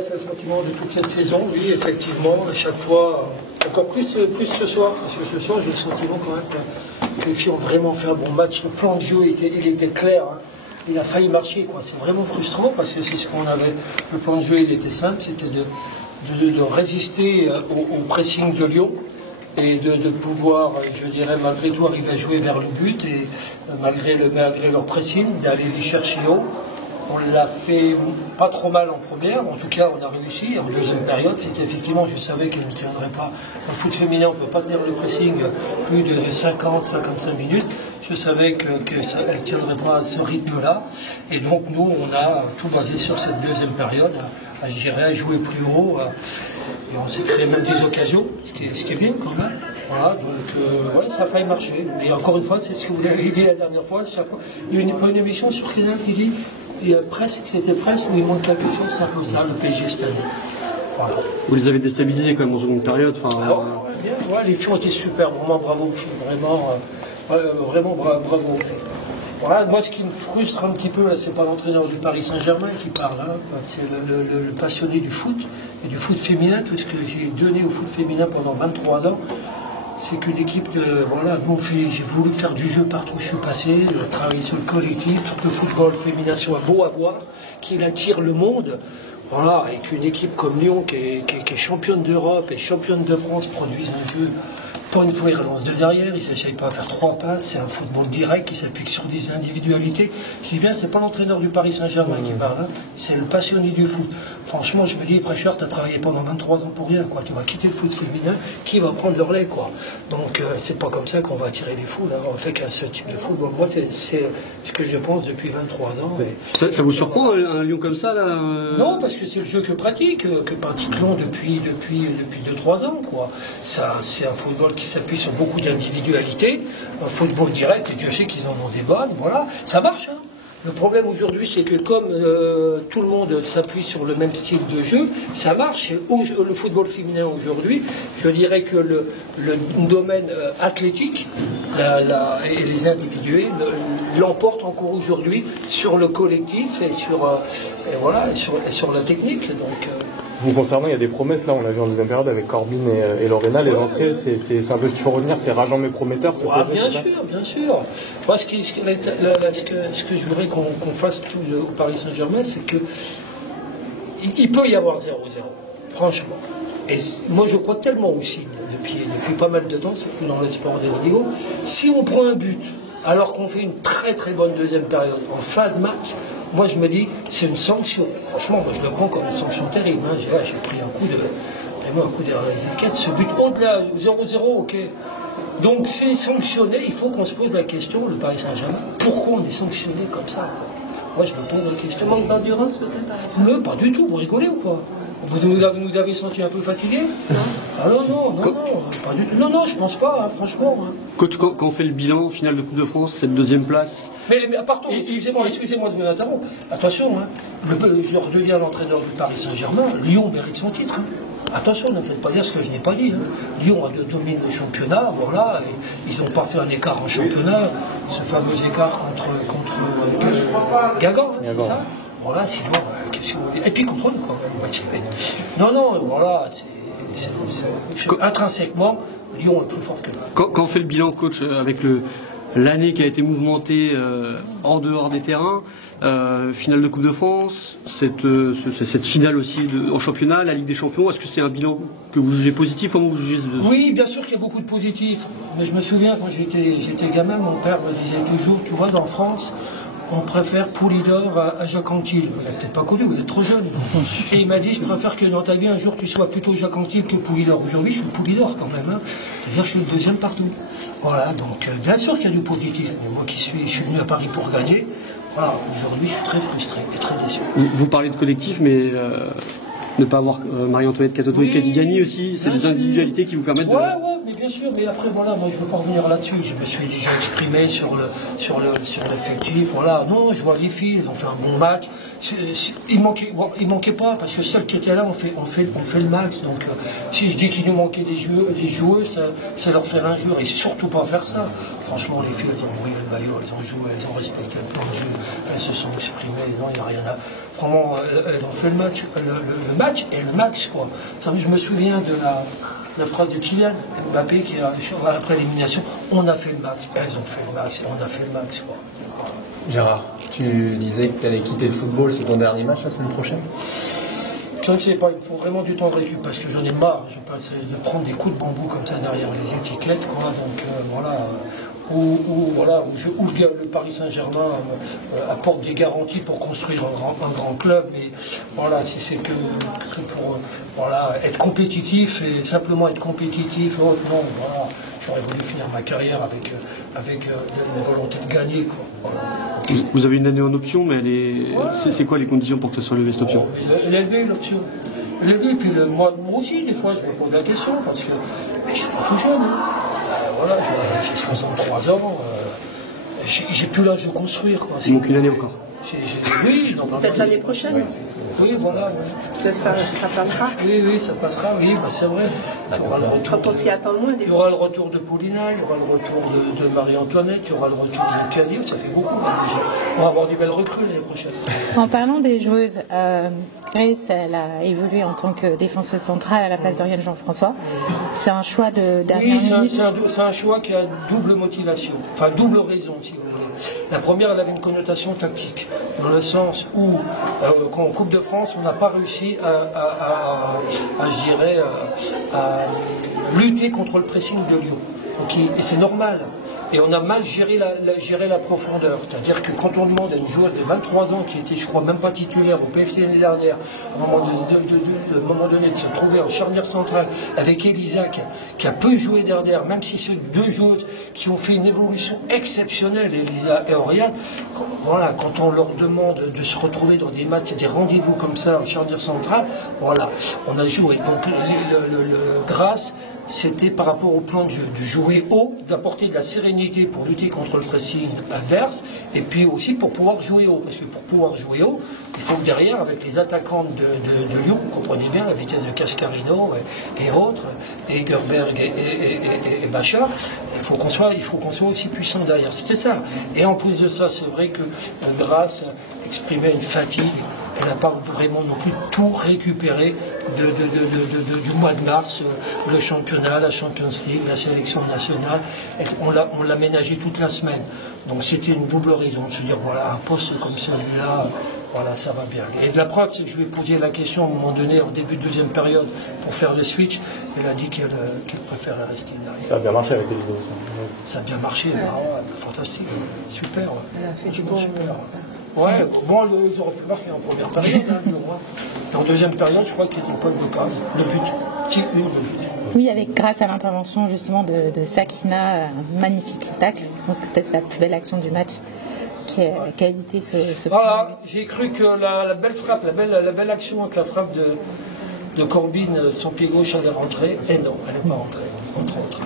C'est le sentiment de toute cette saison, oui, effectivement, à chaque fois, encore plus ce soir, parce que ce soir, j'ai le sentiment quand même que les filles ont vraiment fait un bon match. Le plan de jeu, il était clair, hein. Il a failli marcher, quoi. C'est vraiment frustrant, parce que c'est ce qu'on avait. Le plan de jeu, il était simple, c'était de résister au pressing de Lyon, et de pouvoir, je dirais, malgré tout, arriver à jouer vers le but, et malgré leur pressing, d'aller les chercher haut. On l'a fait pas trop mal en première, en tout cas on a réussi. En deuxième période, c'était effectivement, je savais qu'elle ne tiendrait pas. Dans le foot féminin, on ne peut pas tenir le pressing plus de 50-55 minutes. Je savais qu'elle ne tiendrait pas à ce rythme-là. Et donc nous, on a tout basé sur cette deuxième période, à jouer plus haut. Et on s'est créé même des occasions, ce qui est bien quand même. Voilà, donc ouais, ça a failli marcher. Et encore une fois, c'est ce que vous avez dit la dernière fois. Chaque fois. Il y a une émission sur Canal qui dit c'était presque, mais il manque quelque chose, c'est un peu ça, le PSG cette année. Voilà. Vous les avez déstabilisés quand même en seconde période. Alors, bien, ouais, les filles ont été super, vraiment bravo aux filles, vraiment bravo aux filles. Voilà, moi ce qui me frustre un petit peu, là, c'est pas l'entraîneur du Paris Saint-Germain qui parle, hein, c'est le passionné du foot, et du foot féminin, tout ce que j'ai donné au foot féminin pendant 23 ans. C'est qu'une équipe voilà, j'ai voulu faire du jeu partout où je suis passé, travailler sur le collectif, sur que le football féminin soit beau à voir, qu'il attire le monde. Voilà, et qu'une équipe comme Lyon, qui est championne d'Europe et championne de France, produise un jeu. Pas une fois, il relance de derrière, il ne s'essaye pas à faire 3 passes, c'est un football direct qui s'applique sur des individualités. Je dis bien, c'est pas l'entraîneur du Paris Saint-Germain qui parle, hein, c'est le passionné du foot. Franchement, je me dis, Prêcheur, tu as travaillé pendant 23 ans pour rien, quoi. Tu vas quitter le foot féminin, qui va prendre le relais, quoi. Donc, c'est pas comme ça qu'on va attirer les foules, hein. On fait qu'un seul type de foot. Bon, moi, c'est ce que je pense depuis 23 ans. Ça vous surprend, un Lyon comme ça, là Non, parce que c'est le jeu que pratique Lyon depuis 2-3 ans, quoi. C'est un football qui s'appuie sur beaucoup d'individualités, un football direct, et Dieu sait qu'ils en ont des bonnes, voilà, ça marche, hein. Le problème aujourd'hui, c'est que comme tout le monde s'appuie sur le même style de jeu, ça marche. Et le football féminin aujourd'hui, je dirais que le domaine athlétique et les individués l'emportent encore aujourd'hui sur le collectif et sur la technique. Donc, Vous concernant, il y a des promesses, là, on l'a vu en deuxième période avec Corbin et Lorena, les entrées, c'est un peu ce qu'il faut retenir, c'est rageant mais prometteur. Bien sûr. Moi, ce que je voudrais qu'on fasse au Paris Saint-Germain, c'est que il peut y avoir 0-0, franchement. Et moi, je crois tellement aussi, depuis pas mal de temps, surtout dans le sport de haut niveau, si on prend un but, alors qu'on fait une très très bonne deuxième période, en fin de match, moi je me dis, c'est une sanction. Franchement, moi je le prends comme une sanction terrible, hein. J'ai pris un coup de ce but au-delà, 0-0, ok. Donc c'est sanctionné, il faut qu'on se pose la question, le Paris Saint-Germain, pourquoi on est sanctionné comme ça, quoi. Moi je me pose la question. Manque d'endurance peut-être? Pas du tout, vous rigolez ou quoi? Vous nous avez senti un peu fatigué? Non. Ah non, pas du tout. Non, je pense pas, hein, franchement. Hein. Coach, quand on fait le bilan final de Coupe de France, cette deuxième place. Mais pardon, excusez-moi de vous interrompre. Attention, hein, je redeviens l'entraîneur du Paris Saint-Germain. Lyon mérite son titre. Hein. Attention, ne me faites pas dire ce que je n'ai pas dit. Hein. Lyon domine le championnat, voilà, et ils n'ont pas fait un écart en championnat, ce fameux écart contre Guingamp, hein, c'est ça? Voilà, sinon, qu'est-ce que vous voulez? Et puis contre nous, quand même. Non, voilà, intrinsèquement, Lyon est plus fort que nous. Quand on fait le bilan, coach, avec l'année qui a été mouvementée en dehors des terrains, finale de Coupe de France, cette finale aussi en championnat, la Ligue des Champions, est-ce que c'est un bilan que vous jugez positif? Comment vous jugez Oui, bien sûr qu'il y a beaucoup de positifs. Mais je me souviens, quand j'étais gamin, mon père me disait toujours, tu vois, dans France, on préfère Poulidor à Jacques Anquetil. Vous l'avez peut-être pas connu, vous êtes trop jeune. Et il m'a dit, je préfère que dans ta vie, un jour, tu sois plutôt Jacques Anquetil que Poulidor. Aujourd'hui, je suis Poulidor quand même. Hein. C'est-à-dire que je suis le deuxième partout. Voilà, donc bien sûr qu'il y a du positif. Mais moi je suis venu à Paris pour gagner. Voilà, aujourd'hui, je suis très frustré et très déçu. Vous parlez de collectif, mais ne pas avoir Marie-Antoinette Katoto et Kadidiani aussi, c'est des individualités qui vous permettent de... Ouais, mais bien sûr, mais après, voilà, moi je ne veux pas revenir là-dessus, je me suis déjà exprimé sur l'effectif, voilà, non, je vois les filles, elles ont fait un bon match, il manquait pas, parce que celles qui étaient là, on fait le max, donc si je dis qu'il nous manquait des joueurs, ça leur fait injure, et surtout pas faire ça. franchement, les filles, elles ont brûlé le maillot, elles ont joué, elles ont respecté le plan de jeu, elles se sont exprimées, non, il n'y a rien à... Vraiment, elles ont fait le match et le max, quoi. Je me souviens de la phrase de Kylian Mbappé qui a, après l'élimination, on a fait le max, elles ont fait le max et on a fait le max, quoi. Gérard, tu disais que tu allais quitter le football, c'est ton dernier match la semaine prochaine? Je ne sais pas, il faut vraiment du temps de récup parce que j'en ai marre de prendre des coups de bambou comme ça derrière les étiquettes, quoi. Donc voilà, où le Paris Saint-Germain apporte des garanties pour construire un grand club, mais voilà, si c'est que pour être compétitif et simplement être compétitif, non, voilà, j'aurais voulu finir ma carrière avec une volonté de gagner, quoi. Voilà. Vous avez une année en option, mais c'est quoi les conditions pour que ça soit levé cette option? Elle est élevée, l'option. Elle est élevée, puis moi aussi, des fois, je me pose la question, parce que je suis pas tout jeune. Hein. Voilà, j'ai 63 ans, j'ai plus l'âge de construire, quoi. Il manque une année encore. Oui, peut-être l'année prochaine. Oui, voilà. Peut-être ça passera. Oui, ça passera, oui, c'est vrai. Quand on s'y attend moins. Il y aura le retour de Paulina, il y aura le retour de Marie-Antoinette, il y aura le retour de Cadio, ça fait beaucoup déjà. On va avoir des belles recrues l'année prochaine. En parlant des joueuses, Grace, elle a évolué en tant que défenseuse centrale à la place d'Oriane Jean-François. C'est un choix de dernière minute. C'est un choix qui a double motivation, enfin double raison si vous voulez. La première, elle avait une connotation tactique, dans le sens où, en Coupe de France, on n'a pas réussi à lutter contre le pressing de Lyon. Et c'est normal. Et on a mal géré la profondeur. C'est-à-dire que quand on demande à une joueuse de 23 ans, qui était, je crois, même pas titulaire au PFC l'année dernière, à un moment donné, de se retrouver en charnière centrale avec Elisa, qui a peu joué derrière, même si c'est deux joueuses qui ont fait une évolution exceptionnelle, Elisa et Oriane, quand on leur demande de se retrouver dans des matchs, des rendez-vous comme ça, en charnière centrale, voilà, on a joué. Donc, grâce, c'était par rapport au plan de jeu, de jouer haut, d'apporter de la sérénité pour lutter contre le pressing adverse, et puis aussi pour pouvoir jouer haut. Parce que pour pouvoir jouer haut, il faut que derrière, avec les attaquantes de Lyon, vous comprenez bien la vitesse de Cascarino et autres, et Gerberg et Bachar, il faut qu'on soit aussi puissant derrière. C'était ça. Et en plus de ça, c'est vrai que Grace exprimait une fatigue. Elle n'a pas vraiment non plus tout récupéré du mois de mars, le championnat, la Champions League, la sélection nationale. On l'a ménagé toute la semaine. Donc c'était une double raison de se dire, voilà, un poste comme celui-là, voilà, ça va bien. Et de la preuve, c'est que je lui ai posé la question à un moment donné, en début de deuxième période, pour faire le switch. Elle a dit qu'elle préférait rester derrière. Ça a bien marché avec Elisa. Ça a bien marché, fantastique, super. Elle a fait du bon. Super. Ouais, bon, ils auraient pu marquer en première période, Et en deuxième période, je crois qu'ils n'ont pas eu d'occasion. Le but, le but. Oui, grâce à l'intervention justement de Sakina, un magnifique tacle. Je pense que c'est peut-être la plus belle action du match qui a évité ce Voilà, j'ai cru que la belle frappe, la belle action avec la frappe de Corbin, son pied gauche allait rentrer. Et non, elle n'est pas rentrée, entre autres.